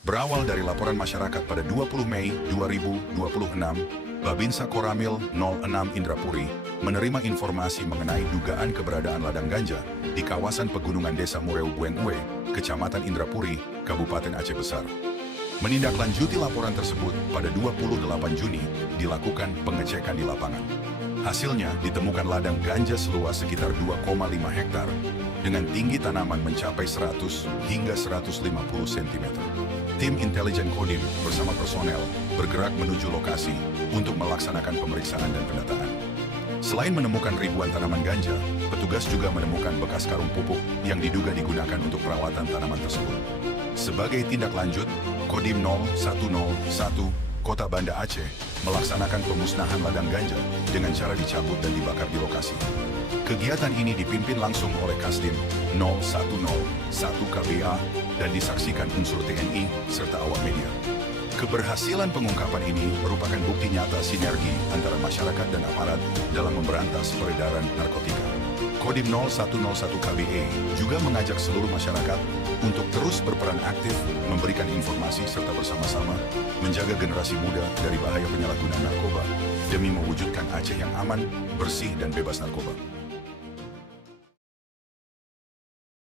Berawal dari laporan masyarakat pada 20 Mei 2026, Babinsa Koramil 06 Indrapuri menerima informasi mengenai dugaan keberadaan ladang ganja di kawasan pegunungan Desa Mureu Buenue, Kecamatan Indrapuri, Kabupaten Aceh Besar. Menindaklanjuti laporan tersebut, pada 28 Juni dilakukan pengecekan di lapangan. Hasilnya ditemukan ladang ganja seluas sekitar 2,5 hektar dengan tinggi tanaman mencapai 100 hingga 150 cm. Tim intelijen Kodim bersama personel bergerak menuju lokasi untuk melaksanakan pemeriksaan dan pendataan. Selain menemukan ribuan tanaman ganja, petugas juga menemukan bekas karung pupuk yang diduga digunakan untuk perawatan tanaman tersebut. Sebagai tindak lanjut, Kodim 0101 Kota Banda Aceh melaksanakan pemusnahan ladang ganja dengan cara dicabut dan dibakar di lokasi. Kegiatan ini dipimpin langsung oleh Kasdim 0101 KBA dan disaksikan unsur TNI serta awak media. Keberhasilan pengungkapan ini merupakan bukti nyata sinergi antara masyarakat dan aparat dalam memberantas peredaran narkotika. Kodim 0101 KBA juga mengajak seluruh masyarakat untuk terus berperan aktif, memberikan informasi serta bersama-sama menjaga generasi muda dari bahaya penyalahgunaan narkoba demi mewujudkan Aceh yang aman, bersih, dan bebas narkoba.